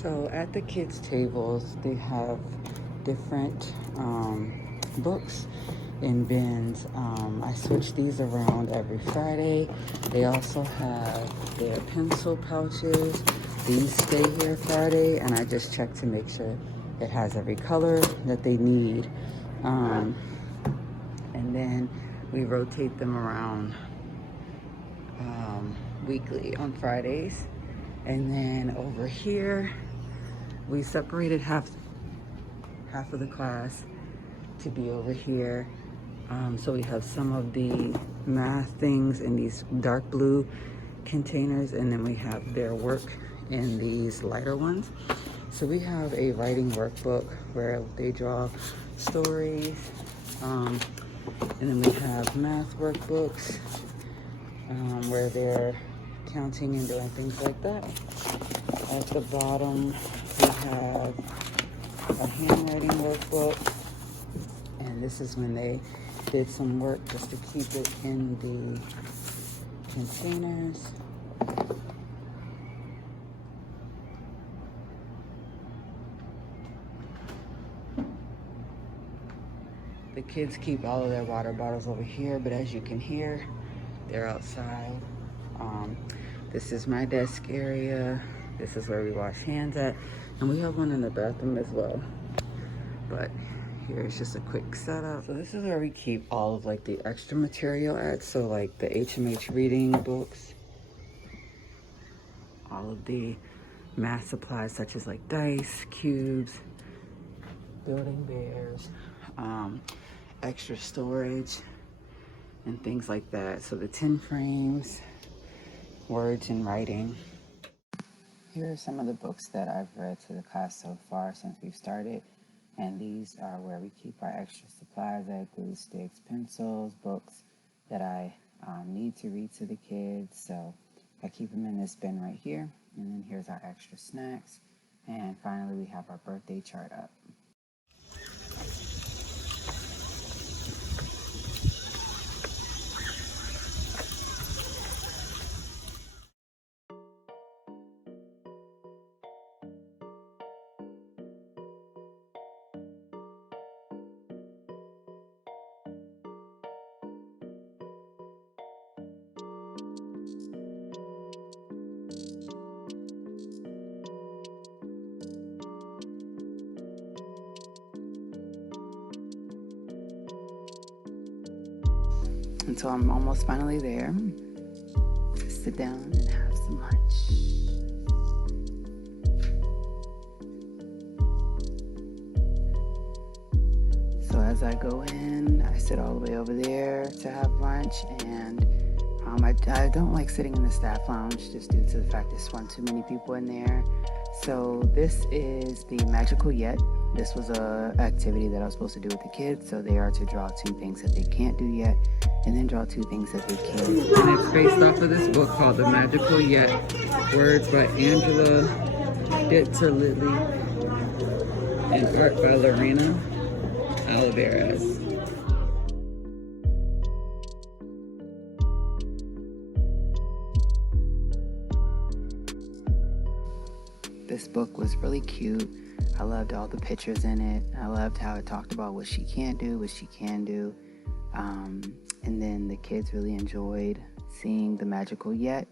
So at the kids' tables, they have different books in bins. I switch these around every Friday. They also have their pencil pouches. These stay here Friday, and I just check to make sure it has every color that they need. And then we rotate them around weekly on Fridays. And then over here, we separated half of the class to be over here. So we have some of the math things in these dark blue containers, and then we have their work in these lighter ones. So we have a writing workbook where they draw stories, and then we have math workbooks where they're counting and doing things like that. At the bottom, we have a handwriting workbook, and this is when they did some work just to keep it in the containers. The kids keep all of their water bottles over here, but as you can hear, they're outside. This is my desk area. This is where we wash hands at, and we have one in the bathroom as well. But here's just a quick setup. So this is where we keep all of like the extra material at. So like the HMH reading books, all of the math supplies such as like dice, cubes, building bears, extra storage and things like that. So the 10 frames, words and writing. Here are some of the books that I've read to the class so far since we've started. And these are where we keep our extra supplies like glue sticks, pencils, books that I need to read to the kids. So I keep them in this bin right here. And then here's our extra snacks. And finally, we have our birthday chart up. And so I'm almost finally there. Sit down and have some lunch. So as I go in, I sit all the way over there to have lunch, and I don't like sitting in the staff lounge just due to the fact there's one too many people in there. So this is the Magical Yet. This was a activity that I was supposed to do with the kids. So they are to draw 2 things that they can't do yet, and then draw 2 things that they can. And it's based off of this book called The Magical Yet, words by Angela Lily, and art by Lorena Oliveras. This book was really cute. I loved all the pictures in it. I loved how it talked about what she can't do, what she can do. And then the kids really enjoyed seeing The Magical Yet.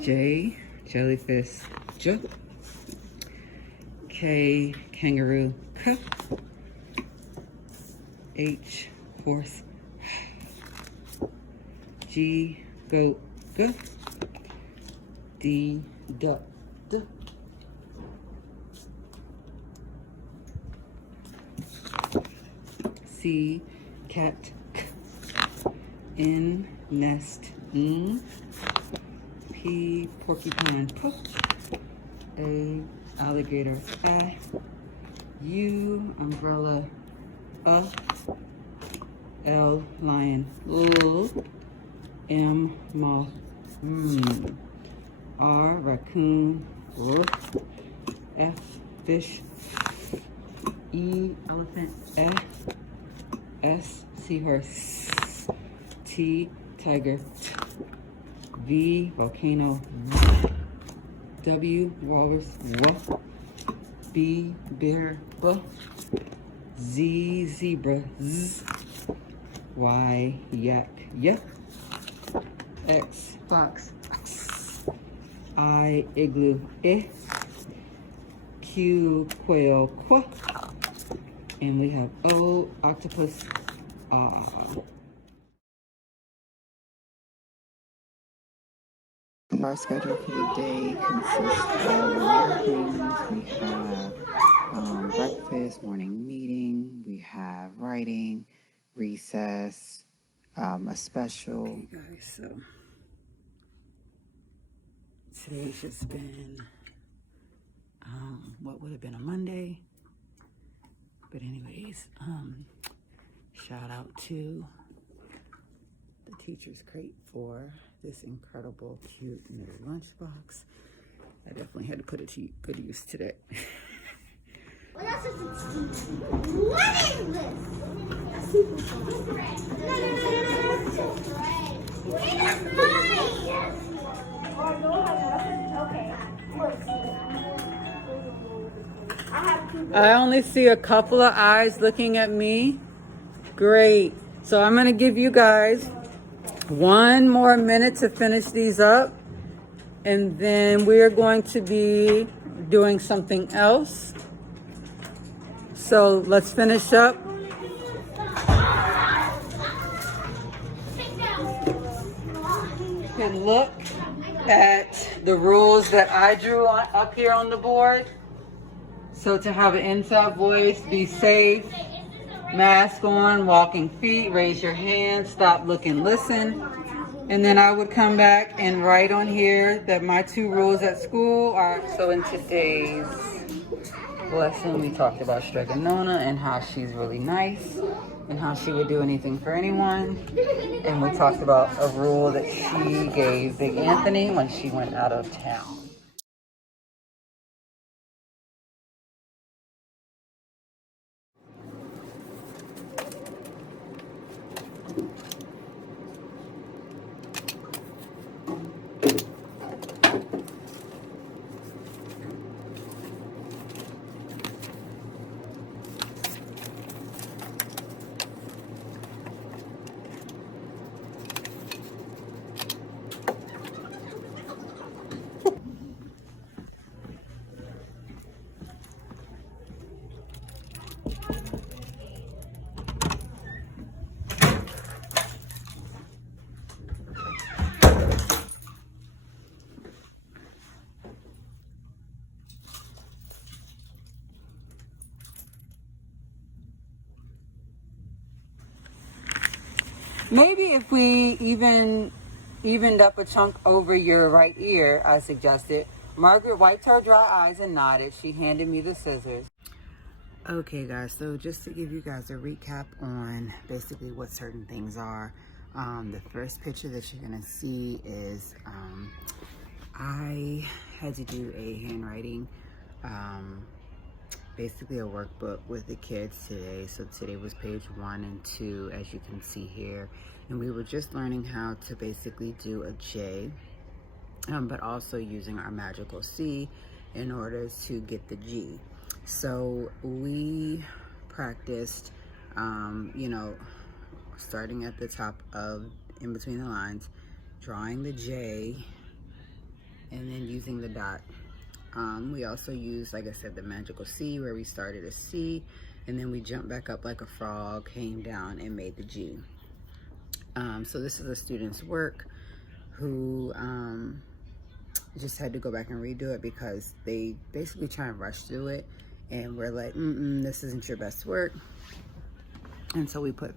J, jellyfish, J. K, kangaroo, K. H, horse, G, goat, G. D, duck, D. C, cat, K. N, nest, N. P, porcupine, P. A, alligator, A, U, umbrella, L, lion, L, M, moth, R, raccoon, F, fish, E, elephant, S, seahorse, T, tiger, V, volcano, W, walrus, B, bear, Z, zebra, Z, Y, yak, X, fox, I, igloo, Q, quail, and we have O, octopus, Our schedule for the day consists of a lot of things. We have breakfast, morning meeting, we have writing, recess, a special. Okay, guys, so today's just been what would have been a Monday, but anyways, shout out to the Teacher's Crate for this incredible, cute new lunchbox. I definitely had to put it to good use today. What else is it? What is this? Wait, that's mine! Oh, no, okay. I only see a couple of eyes looking at me. Great. So I'm going to give you guys 1 more minute to finish these up. And then we're going to be doing something else. So let's finish up. And look at the rules that I drew up here on the board. So to have an inside voice, be safe, mask on, walking feet, raise your hand, stop, look, and listen. And then I would come back and write on here that my 2 rules at school are. So in today's lesson, we talked about Stregonona and how she's really nice and how she would do anything for anyone. And we talked about a rule that she gave Big Anthony when she went out of town. Maybe if we evened up a chunk over your right ear, I suggested. Margaret wiped her dry eyes and nodded. She handed me the scissors. Okay, guys, so just to give you guys a recap on basically what certain things are. The first picture that you're going to see is I had to do a handwriting, basically a workbook with the kids today. So today was page 1 and 2, as you can see here. And we were just learning how to basically do a J, but also using our magical C in order to get the G. So we practiced, you know, starting at the top of, in between the lines, drawing the J, and then using the dot. We also used, like I said, the magical C, where we started a C, and then we jumped back up like a frog, came down, and made the G. So this is a student's work who just had to go back and redo it because they basically try and rush through it, and we're like, this isn't your best work. And so we put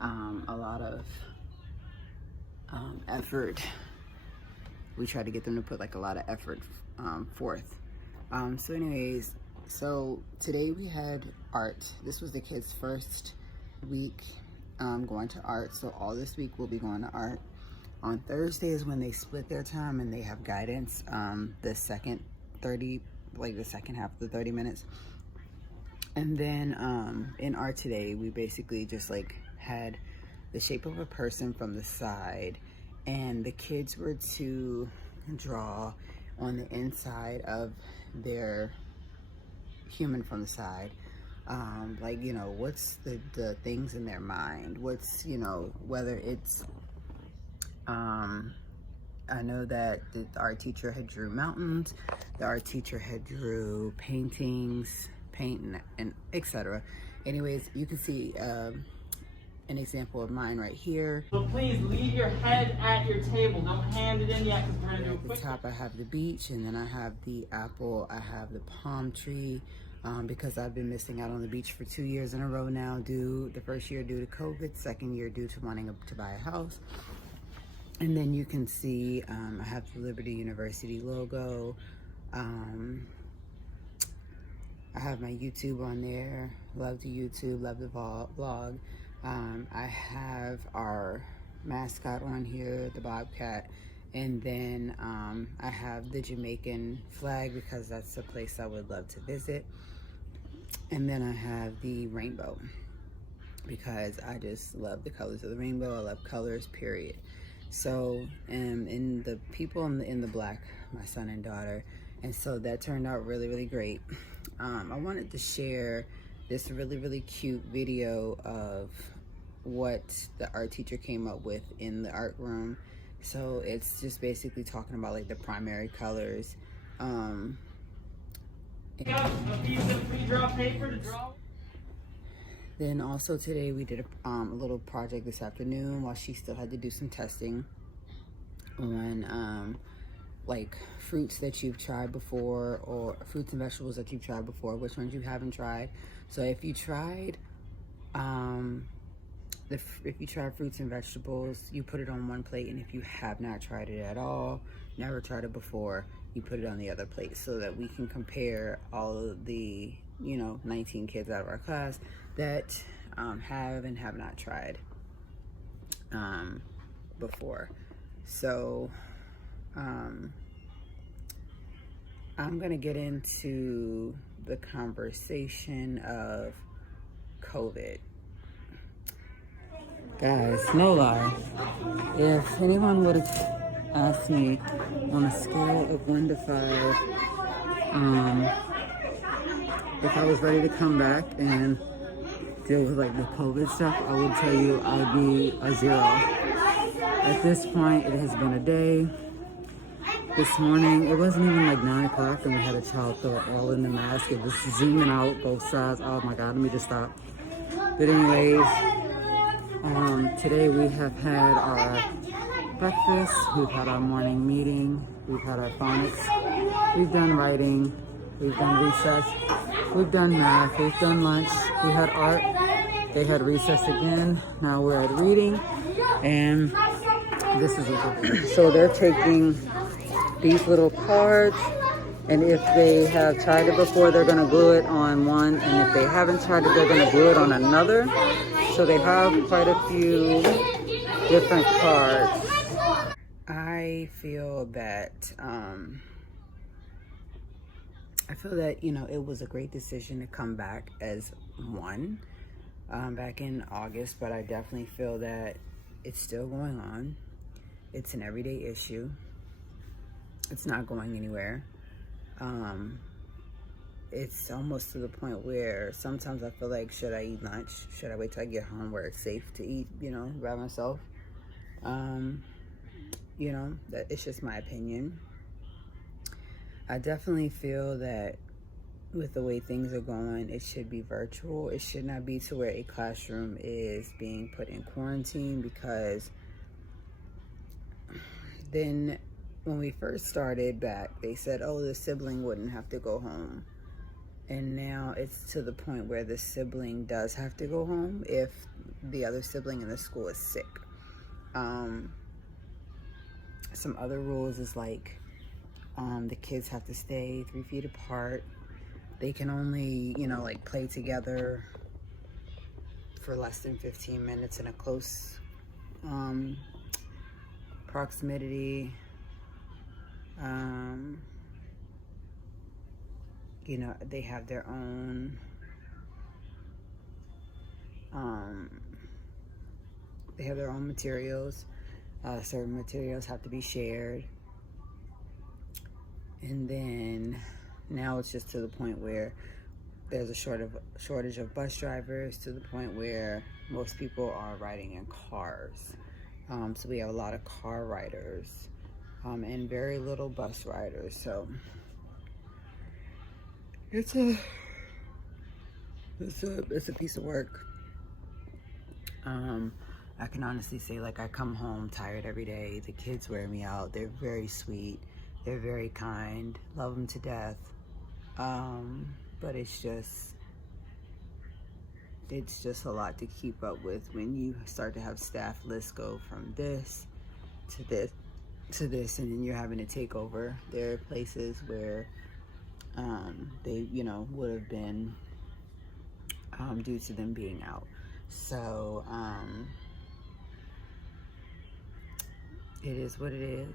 a lot of effort. We try to get them to put like a lot of effort forth So anyways, so today we had art. This was the kids' first week going to art. So all this week we'll be going to art. On Thursday is when they split their time and they have guidance. The second half of the 30 minutes. And then in art today, we basically just like had the shape of a person from the side, and the kids were to draw on the inside of their human from the side. Like, you know, what's the things in their mind, what's, you know, whether it's I know that the art teacher had drew mountains, the art teacher had drew paintings, paint and etc. Anyways, you can see an example of mine right here. So please leave your head at your table. Don't hand it in yet because we're going to do a quick. At the top I have the beach, and then I have the apple, I have the palm tree, because I've been missing out on the beach for 2 years in a row now, the first year due to COVID, second year due to wanting to buy a house. And then you can see I have the Liberty University logo. I have my YouTube on there. Love the YouTube, love the vlog. I have our mascot on here, the bobcat. And then I have the Jamaican flag because that's a place I would love to visit. And then I have the rainbow because I just love the colors of the rainbow. I love colors, period. So, in the people in the black, my son and daughter, and so that turned out really, really great. I wanted to share this really, really cute video of what the art teacher came up with in the art room. So it's just basically talking about like the primary colors. A piece of pre-draw paper to draw. Then also today we did a little project this afternoon while she still had to do some testing on like fruits that you've tried before, or fruits and vegetables that you've tried before, which ones you haven't tried. So if you tried if you try fruits and vegetables, you put it on one plate, and if you have not tried it at all, never tried it before, you put it on the other plate, so that we can compare all of the 19 kids out of our class that have and have not tried before. So I'm gonna get into the conversation of COVID. Guys, no lie, if anyone would have asked me on a scale of 1 to 5 if I was ready to come back and deal with like the COVID stuff, I would tell you I'd be a 0. At this point, it has been a day. This morning, it wasn't even like 9 o'clock and we had a child fill all in the mask. It was zooming out both sides. Oh my God, let me just stop. But anyways, today we have had our breakfast, we've had our morning meeting, we've had our phonics, we've done writing, we've done recess, we've done math, we've done lunch, we had art, they had recess again, now we're at reading, and this is it. So they're taking these little cards, and if they have tried it before, they're going to glue it on one, and if they haven't tried it, they're going to glue it on another. So they have quite a few different cards. I feel that it was a great decision to come back as one back in August, but I definitely feel that it's still going on. It's an everyday issue. It's not going anywhere. It's almost to the point where sometimes I feel like, should I eat lunch? Should I wait till I get home where it's safe to eat, by myself? That it's just my opinion. I definitely feel that with the way things are going, it should be virtual. It should not be to where a classroom is being put in quarantine, because then when we first started back, they said, oh, the sibling wouldn't have to go home. And now it's to the point where the sibling does have to go home if the other sibling in the school is sick. Some other rules is like, The kids have to stay 3 feet apart. They can only, you know, like play together for less than 15 minutes in a close proximity. You know, they have their own materials. Certain materials have to be shared. And then now it's just to the point where there's a shortage of bus drivers, to the point where most people are riding in cars. So we have a lot of car riders and very little bus riders. So it's a piece of work. I can honestly say, like, I come home tired every day. The kids wear me out. They're very sweet. They're very kind. Love them to death. But it's just a lot to keep up with when you start to have staff lists go from this to this to this, and then you're having to take over their places where they, you know, would have been due to them being out. So it is what it is.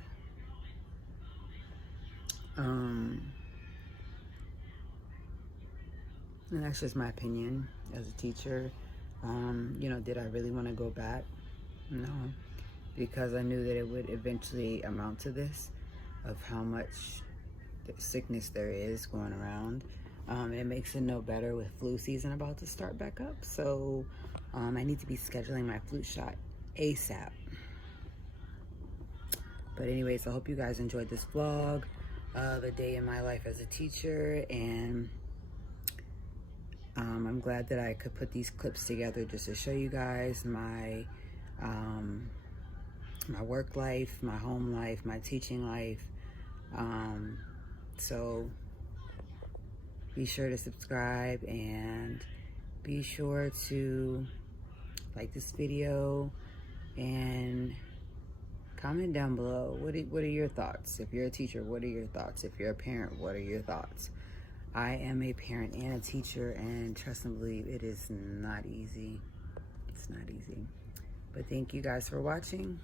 And that's just my opinion as a teacher. You know, did I really want to go back? No, because I knew that it would eventually amount to this, of how much sickness there is going around. It makes it no better with flu season about to start back up. So I need to be scheduling my flu shot ASAP. But anyways, I hope you guys enjoyed this vlog, the day in my life as a teacher, and I'm glad that I could put these clips together just to show you guys my my work life, my home life, my teaching life. So be sure to subscribe, and be sure to like this video and comment down below. What are your thoughts? If you're a teacher, what are your thoughts? If you're a parent, what are your thoughts? I am a parent and a teacher, and trust and believe, it is not easy. It's not easy. But thank you guys for watching.